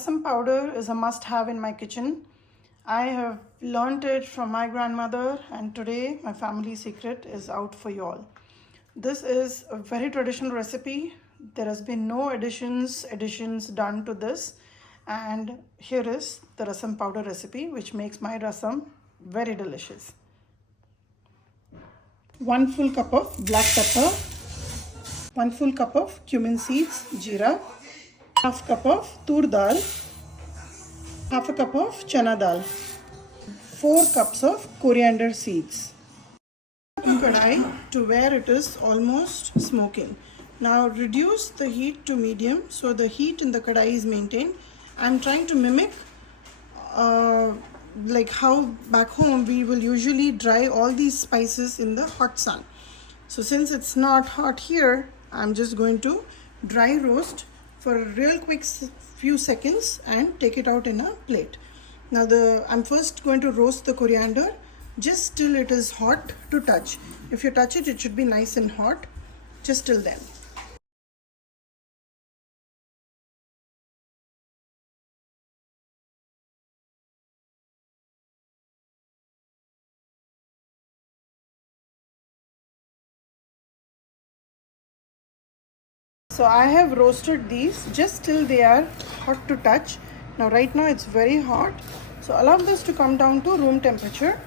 Rasam powder is a must-have in my kitchen. I have learned it from my grandmother, and today my family secret is out for you all. This is a very traditional recipe. There has been no additions done to this, and here is the rasam powder recipe, which makes my rasam very delicious. 1 full cup of black pepper, 1 full cup of cumin seeds, jeera, half cup of toor dal, half a cup of chana dal, 4 cups of coriander seeds. In kadai to where it is almost smoking. Now reduce the heat to medium so the heat in the kadai is maintained. I'm trying to mimic like how back home we will usually dry all these spices in the hot sun. So since it's not hot here, I'm just going to dry roast for a real quick few seconds and take it out in a plate. Now I'm first going to roast the coriander just till it is hot to touch. If you touch it, it should be nice and hot just till then. So I have roasted these just till they are hot to touch. Now right now it's very hot. So allow this to come down to room temperature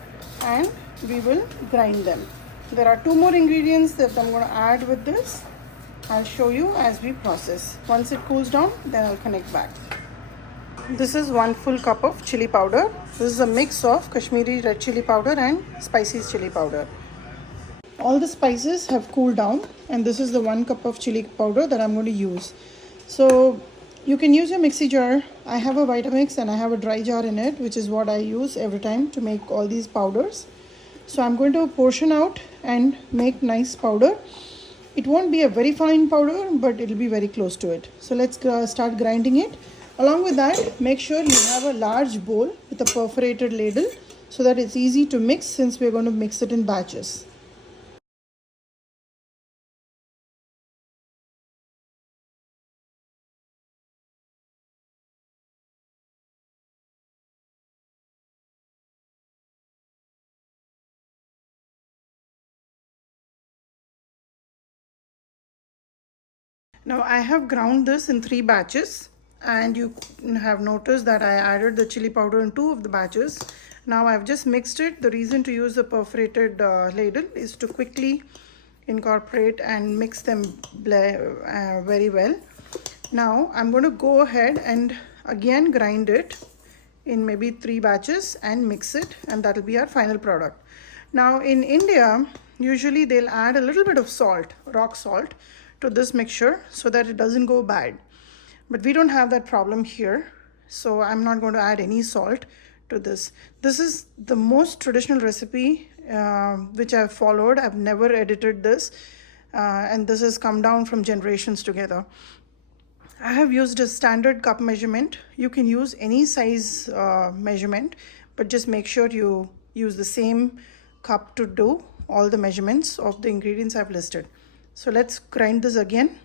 and we will grind them. There are 2 more ingredients that I'm going to add with this. I'll show you as we process. Once it cools down, then I'll connect back. This is 1 full cup of chili powder. This is a mix of Kashmiri red chili powder and spicy chili powder. All the spices have cooled down, and this is the 1 cup of chili powder that I'm going to use. So you can use your mixie jar. I have a Vitamix and I have a dry jar in it, which is what I use every time to make all these powders. So I'm going to portion out and make nice powder. It won't be a very fine powder, but it'll be very close to it. So let's start grinding it. Along with that, make sure you have a large bowl with a perforated ladle so that it's easy to mix, since we're going to mix it in batches. Now I have ground this in 3 batches, and you have noticed that I added the chili powder in 2 of the batches. Now I've just mixed it. The reason to use the perforated ladle is to quickly incorporate and mix them very well. Now I'm going to go ahead and again grind it in maybe 3 batches and mix it, and that will be our final product. Now in India, usually they'll add a little bit of salt, rock salt, to this mixture so that it doesn't go bad. But we don't have that problem here, so I'm not going to add any salt to this. This is the most traditional recipe which I've followed. I've never edited this, and this has come down from generations together. I have used a standard cup measurement. You can use any size measurement, but just make sure you use the same cup to do all the measurements of the ingredients I've listed. So let's grind this again.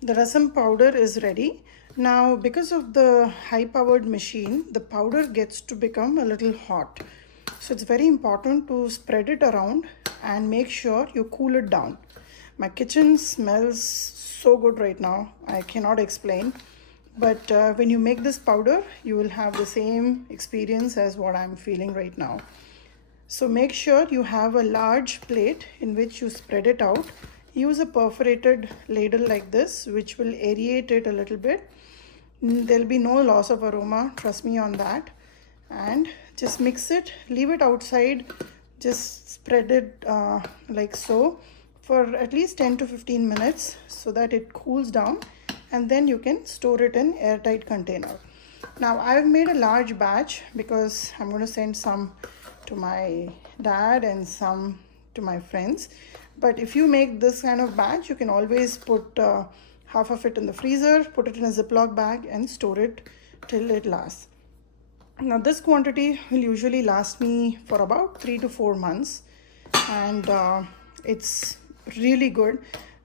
The rasam powder is ready. Now because of the high powered machine, the powder gets to become a little hot. So it's very important to spread it around and make sure you cool it down. My kitchen smells so good right now, I cannot explain. But when you make this powder, you will have the same experience as what I'm feeling right now. So make sure you have a large plate in which you spread it out. Use a perforated ladle like this, which will aerate it a little bit. There'll be no loss of aroma, trust me on that. And just mix it, leave it outside, just spread it like so for at least 10 to 15 minutes so that it cools down, and then you can store it in airtight container. Now I've made a large batch because I'm going to send some to my dad and some to my friends. But if you make this kind of batch, you can always put half of it in the freezer, put it in a Ziploc bag and store it till it lasts. Now this quantity will usually last me for about 3 to 4 months, and it's really good.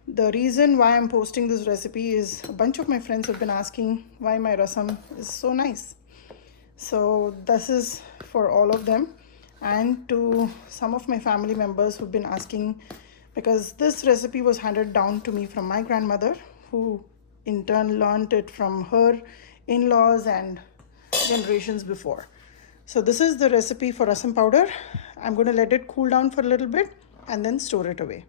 The reason why I'm posting this recipe is a bunch of my friends have been asking why my rasam is so nice. So this is for all of them, and to some of my family members who've been asking, because this recipe was handed down to me from my grandmother, who in turn learned it from her in-laws and generations before. So this is the recipe for rasam powder. I'm going to let it cool down for a little bit and then store it away.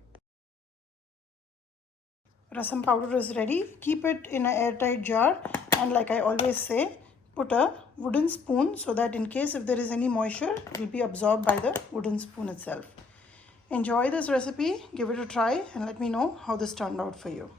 Rasam powder is ready. Keep it in an airtight jar, and like I always say, put a wooden spoon so that in case if there is any moisture, it will be absorbed by the wooden spoon itself. Enjoy this recipe, give it a try, and let me know how this turned out for you.